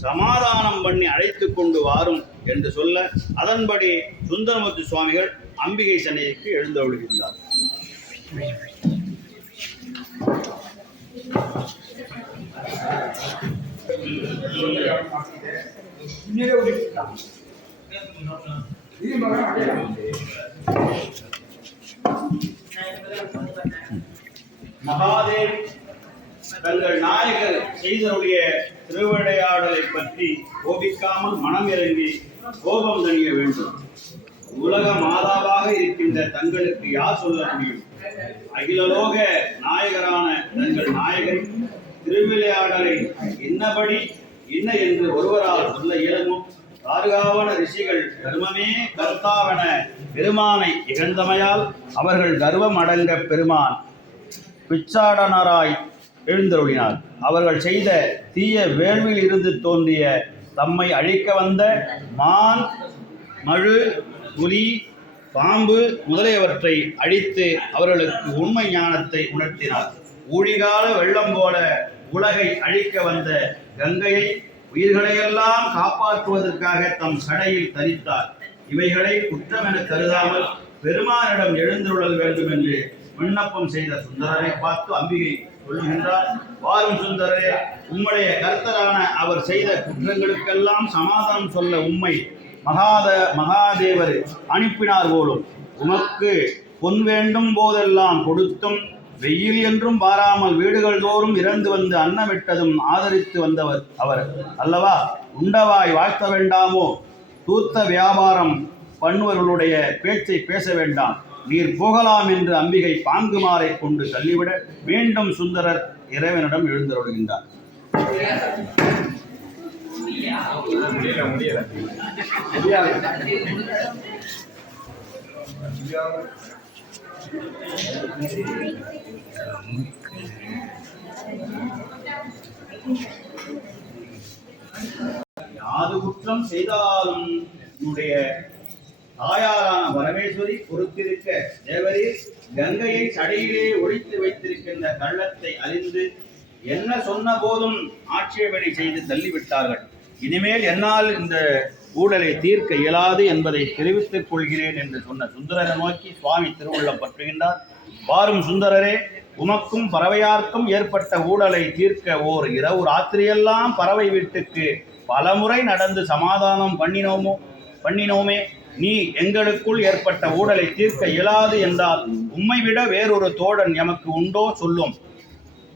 சமாதானம் பண்ணி அழைத்து கொண்டு வாரும் என்று சொல்ல அதன்படி சுந்தரமூர்த்தி சுவாமிகள் அம்பிகை சன்னதிக்கு எழுந்தருளுகின்றார் மகாதேவ் தங்கள் நாயகர் செய்தருடைய திருவிளையாடலை பற்றி கோபிக்காமல் மனம் இறங்கி கோபம் தணிய வேண்டும். உலக மாதாவாக இருக்கின்ற தங்களுக்கு யார் சொல்ல முடியும்? அகிலலோக நாயகரான தங்கள் நாயகர் திருவிளையாடலை என்னபடி என்ன என்று ஒருவரால் சொல்ல இயலுமோ? தார்காவன ரிஷிகள் கர்மமே கர்த்தாவன பெருமானை இகழ்ந்தமையால் அவர்கள் கர்வம் அடங்க பெருமான். பிச்சாடனராய் எழுந்தருளினார். அவர்கள் செய்த தீய வேள்வியில் இருந்து தோன்றிய தம்மை அழிக்க வந்த மான் மழு புலி பாம்பு முதலியவற்றை அழித்து அவர்களுக்கு உண்மை ஞானத்தை உணர்த்தினார். ஊழிகால வெள்ளம் போல உலகை அழிக்க வந்த கங்கையை உயிர்களையெல்லாம் காப்பாற்றுவதற்காக தம் சடையில் தரித்தார். இவைகளை குற்றம் என கருதாமல் பெருமானிடம் எழுந்துள்ளல் வேண்டும் என்று விண்ணப்பம் செய்த சுந்தரரை பார்த்து அம்பிகை கொள்கின்றார் வாரும் சுந்தரே உம்முடைய கர்த்தரான அவர் செய்த குற்றங்களுக்கெல்லாம் சமாதானம் சொல்ல உம்மை மகாத மகாதேவர் அனுப்பினார் போலும். உமக்கு பொன் வேண்டும் போதெல்லாம் கொடுத்தும் வெயில் என்றும் வாராமல் வீடுகள் தோறும் இறந்து வந்து அன்னமிட்டதும் ஆதரித்து வந்தவர் அவர். அல்லவா? உண்டவாய் வாழ்த்த வேண்டாமோ? தூத்த வியாபாரம் பண்ணுவர்களுடைய பேச்சை பேச வேண்டாம். நீர் போகலாம் என்று அம்பிகை பாங்குமாரை கொண்டு தள்ளிவிட மீண்டும் சுந்தரர் இறைவனிடம் எழுந்தருளுகின்றார். யாது குற்றம் செய்தாலும் உன்னுடைய தாயாரான பரமேஸ்வரி பொறுத்திருக்க தேவரீர் கங்கையை சடையிலே ஒழித்து வைத்திருக்கின்ற கள்ளத்தை அறிந்து என்ன சொன்ன போதும் ஆட்சேபனை செய்து தள்ளிவிட்டார்கள். இனிமேல் என்னால் இந்த ஊழலை தீர்க்க இயலாது என்பதை தெரிவித்துக் கொள்கிறேன் என்று சொன்ன சுந்தரரை நோக்கி சுவாமி திருவுள்ளம் பற்றுகின்றார். வாரும் சுந்தரரே உமக்கும் பறவையார்க்கும் ஏற்பட்ட ஊழலை தீர்க்க ஓர் இரவு ராத்திரியெல்லாம் பறவை வீட்டுக்கு பலமுறை நடந்து சமாதானம் பண்ணினோமோ பண்ணினோமே. நீ எங்களுக்குள் ஏற்பட்ட ஊழலை தீர்க்க இயலாது என்றால் உம்மை விட வேறொரு தோழன் எமக்கு உண்டோ சொல்லும்.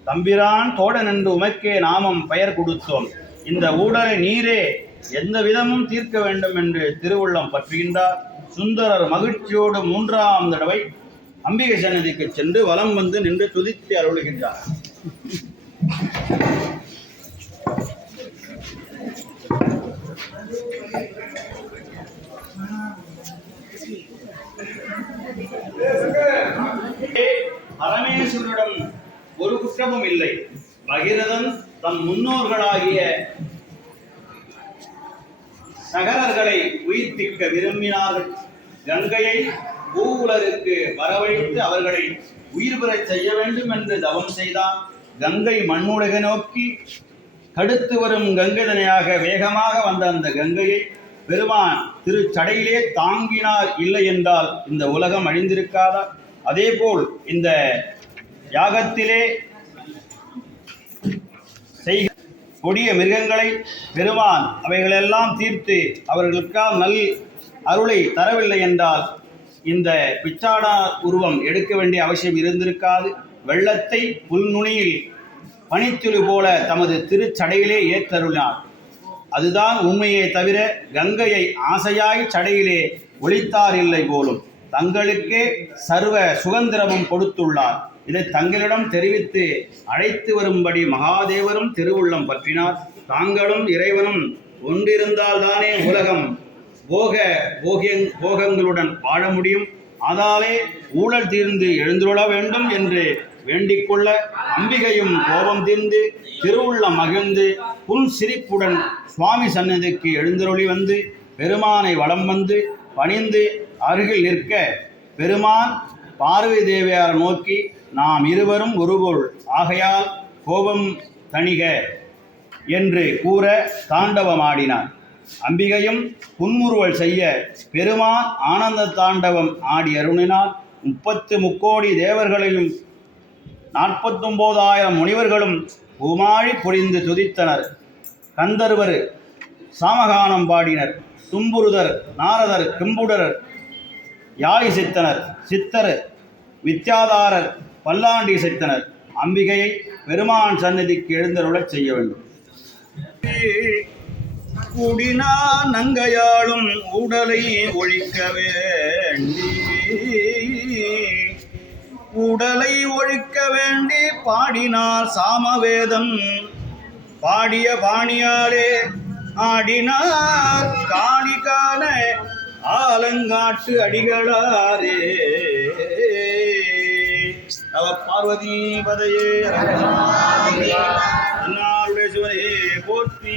தம்பிரான் தோழன் என்று உமக்கே நாமம் பெயர் கொடுத்தோம். இந்த ஊழலை நீரே எந்த விதமும் தீர்க்க வேண்டும் என்று திருவுள்ளம் பற்றுகின்றார். சுந்தரர் மகிழ்ச்சியோடு மூன்றாம் தடவை அம்பிகை சன்னதிக்கு சென்று வலம் வந்து நின்று துதித்து அருளுகின்றார். பரமேஸ்வரிடம் ஒரு குற்றமும் இல்லை. பகிரதன் தம் முன்னோர்களாகிய சகரர்களை உயிர்ப்பிக்க விரும்பினார்கள். கங்கையை பூவுலருக்கு வரவழைத்து அவர்களை உயிர் பெறச் செய்ய வேண்டும் என்று தவம் செய்தான். கங்கை மண்ணுலக நோக்கி கடுத்து வரும் கங்கை வேகமாக வந்த அந்த கங்கையை பெருமான் திருச்சடையிலே தாங்கினார் இல்லை என்றால் இந்த உலகம் அழிந்திருக்காதா? அதேபோல் இந்த யாகத்திலே செய்க கொடிய மிருகங்களை பெருமான் அவைகளெல்லாம் தீர்த்து அவர்களுக்காக நல் அருளை தரவில்லை என்றால் இந்த பிச்சாடா உருவம் எடுக்க வேண்டிய அவசியம் இருந்திருக்காது. வெள்ளத்தை புல்நுனியில் பனித்துளி போல தமது திருச்சடையிலே ஏற்றருளினார். அதுதான் உண்மையே தவிர கங்கையை ஆசையாய் சடையிலே ஒழித்தார் இல்லை போலும். தங்களுக்கே சர்வ சுதந்திரமும் கொடுத்துள்ளார். இதை தங்களிடம் தெரிவித்து அழைத்து வரும்படி மகாதேவரும் திருவுள்ளம் பற்றினார். தாங்களும் இறைவனும் ஒன்றிருந்தால்தானே உலகம் போக போகியங் போகங்களுடன் வாழ முடியும். அதாலே ஊழல் தீர்ந்து எழுந்துள்ள வேண்டும் என்று வேண்டிக்கொள்ள அம்பிகையும் கோபம் தீர்ந்து திருவுள்ள மகிழ்ந்து புன் சிரிப்புடன் சுவாமி சன்னதிக்கு எழுந்தருளி வந்து பெருமானை வலம் வந்து பணிந்து அருகில் நிற்க பெருமான் பார்வை தேவியார் நோக்கி நாம் இருவரும் ஒருபொருள் ஆகையால் கோபம் தணிக என்று கூற தாண்டவமாடினார் அம்பிகையும் புன்முறுவல் செய்ய பெருமான் ஆனந்த தாண்டவம் ஆடி அருணினால் முப்பத்து முக்கோடி தேவர்களையும் நாற்பத்தொம்போதாயிரம் முனிவர்களும் உமாழி பொழிந்து துதித்தனர். கந்தர்வர் சாமகானம் பாடினர். தும்புருதர் நாரதர் கிம்புடரர் யாய் சித்தனர். சித்தர் வித்யாதாரர் பல்லாண்டு இசைத்தனர். அம்பிகையை பெருமான் சந்நிதிக்கு எழுந்தருளச் செய்ய வேண்டும். கூடினா நங்கையாளும் உடலை ஒழிக்க வேண்டி உடலை ஒழிக்க வேண்டி பாடினார் சாமவேதம். பாடிய பாணியாலே ஆடினார் காணிக்கான ஆலங்காட்டு அடிகளாரே. அவ பார்வதி பதையே அண்ணாளுடைய சிவனையே போற்றி.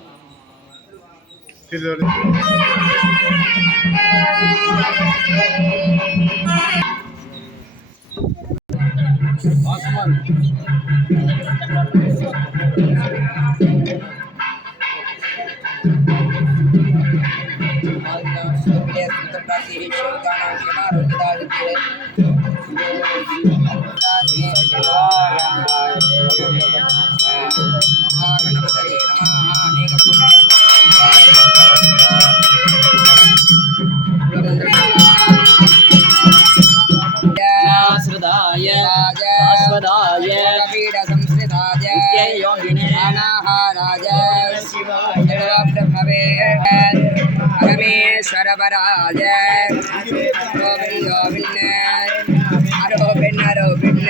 Dilleri. Osman. Allah, yes, the President, Ghana, Gemara. பரமேஸ்வரபராஜ கோவிந்தோ பின்ன அரோ பின் அரோ பின்ன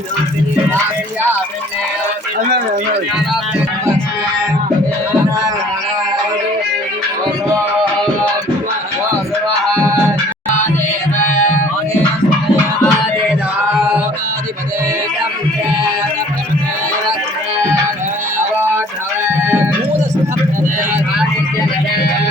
I'm da da da da